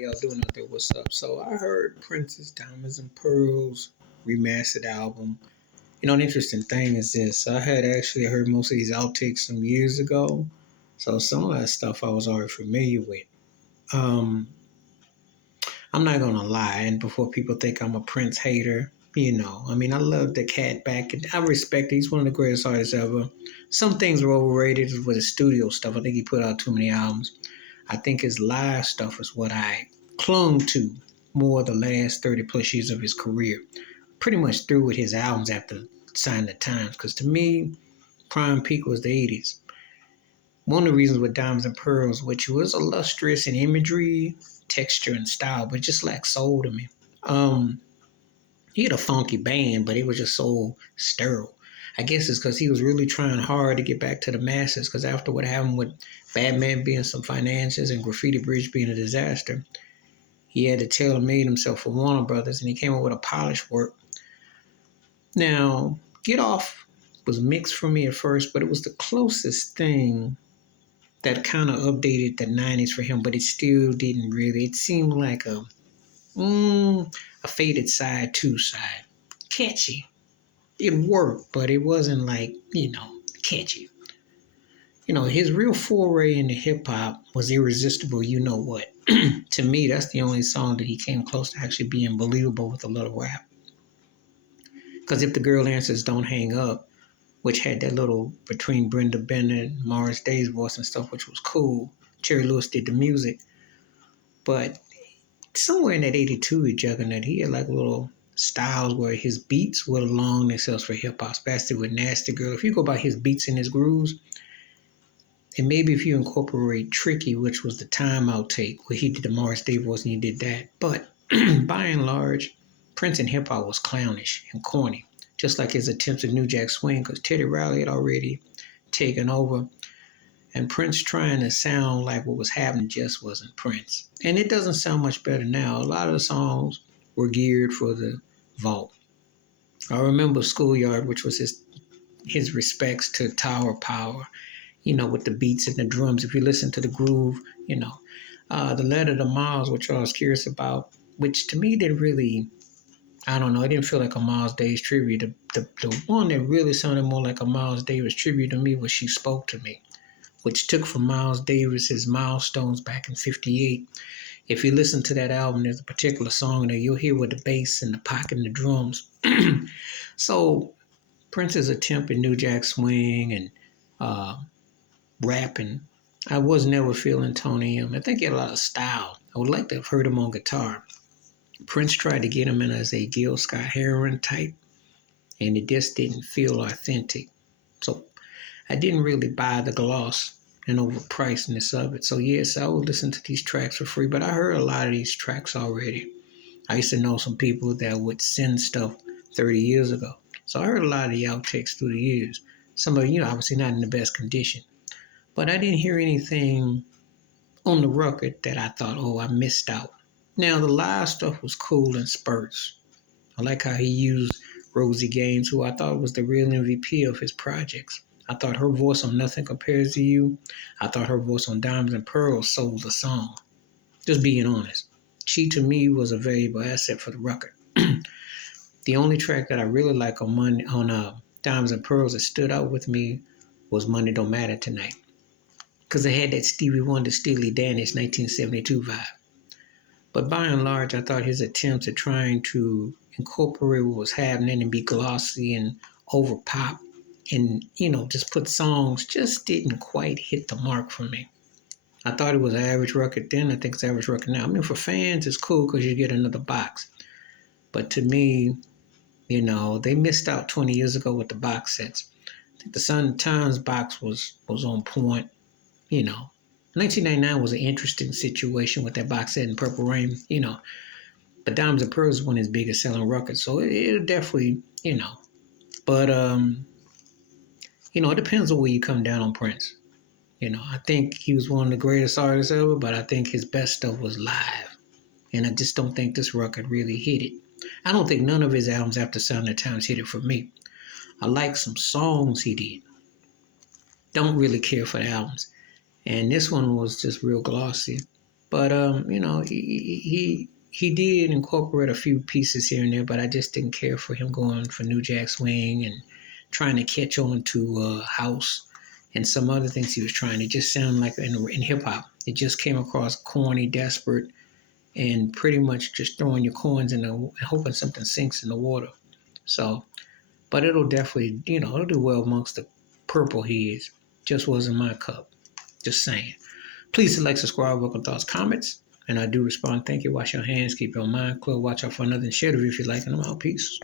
y'all doing out there? What's up? So I heard Prince's Diamonds and Pearls remastered album. An interesting thing is this. I had actually heard most of these outtakes some years ago. So some of that stuff I was already familiar with. Um, I'm not gonna lie, and before people think I'm a Prince hater, I love the cat back and I respect it. He's one of the greatest artists ever. Some things are overrated with his studio stuff. I think he put out too many albums. I think his live stuff is what I clung to more the last 30 plus years of his career. Pretty much through with his albums after Sign the Times. Because to me, prime peak was the 80s. One of the reasons with Diamonds and Pearls, which was illustrious in imagery, texture, and style, but just lacked soul to me. Um, he had a funky band, but it was just so sterile. I guess it's because he was really trying hard to get back to the masses. Because after what happened with Batman being some finances and Graffiti Bridge being a disaster, he had to tailor made himself for Warner Brothers, and he came up with a polished work. Now, Get Off was mixed for me at first, but it was the closest thing that kind of updated the 90s for him, but it still didn't really. It seemed like a faded side two side. Catchy. It worked, but it wasn't like, catchy. His real foray into hip hop was Irresistible, You Know What. To me, that's the only song that he came close to actually being believable with a little rap. Because If the Girl Answers Don't Hang Up, which had that little between Brenda Bennett and Morris Day's voice and stuff, which was cool. Terry Lewis did the music. But somewhere in that 82 Juggernaut, he had like little styles where his beats were long themselves for hip hop, especially with Nasty Girl. If you go by his beats and his grooves, and maybe if you incorporate Tricky, which was the time outtake, where he did the Morris Day voice and he did that. But by and large, Prince in hip hop was clownish and corny, just like his attempts at New Jack Swing, because Teddy Riley had already taken over. And Prince trying to sound like what was happening just wasn't Prince. And it doesn't sound much better now. A lot of the songs were geared for the vault. I remember Schoolyard, which was his respects to Tower Power, with the beats and the drums. If you listen to the groove, the Letter to Miles, which I was curious about, which to me didn't really, I don't know, it didn't feel like a Miles Davis tribute. The one that really sounded more like a Miles Davis tribute to me was She Spoke to Me, which took from Miles Davis's Milestones back in '58. If you listen to that album, there's a particular song there, you'll hear with the bass and the pocket and the drums. So Prince's attempt at New Jack Swing and rapping, I was never feeling Tony M. I think he had a lot of style. I would like to have heard him on guitar. Prince tried to get him in as a Gil Scott Heron type, and it just didn't feel authentic. So I didn't really buy the gloss and overpricedness of it. So yes, I would listen to these tracks for free, but I heard a lot of these tracks already. I used to know some people that would send stuff 30 years ago. So I heard a lot of the outtakes through the years. Some of obviously not in the best condition. But I didn't hear anything on the record that I thought, oh, I missed out. Now, the live stuff was cool in spurts. I like how he used Rosie Gaines, who I thought was the real MVP of his projects. I thought her voice on Nothing Compares to You, I thought her voice on Diamonds and Pearls sold the song. Just being honest. She, to me, was a valuable asset for the record. The only track that I really like on Diamonds and Pearls that stood out with me was Money Don't Matter Tonight, because it had that Stevie Wonder, Steely Danish 1972 vibe. But by and large, I thought his attempts at trying to incorporate what was happening and be glossy and over pop and, just put songs just didn't quite hit the mark for me. I thought it was an average record then. I think it's average record now. I mean, for fans, it's cool because you get another box. But to me, they missed out 20 years ago with the box sets. I think the Sun Times box was on point. 1999 was an interesting situation with that box set in Purple Rain, But Diamonds and Pearls is one of his biggest selling records, so it'll definitely, But, it depends on where you come down on Prince. I think he was one of the greatest artists ever, but I think his best stuff was live. And I just don't think this record really hit it. I don't think none of his albums after Sound of Times hit it for me. I like some songs he did. Don't really care for the albums. And this one was just real glossy. But he did incorporate a few pieces here and there, but I just didn't care for him going for New Jack Swing and trying to catch on to house and some other things he was trying. It just sounded like in hip hop, it just came across corny, desperate, and pretty much just throwing your coins in and hoping something sinks in the water. So, but it'll definitely, it'll do well amongst the purple heads. Just wasn't my cup. Just saying. Please select, subscribe, welcome thoughts, comments, and I do respond. Thank you. Wash your hands, keep your mind clear, watch out for another, and share the video if you like, and I'm out. Peace.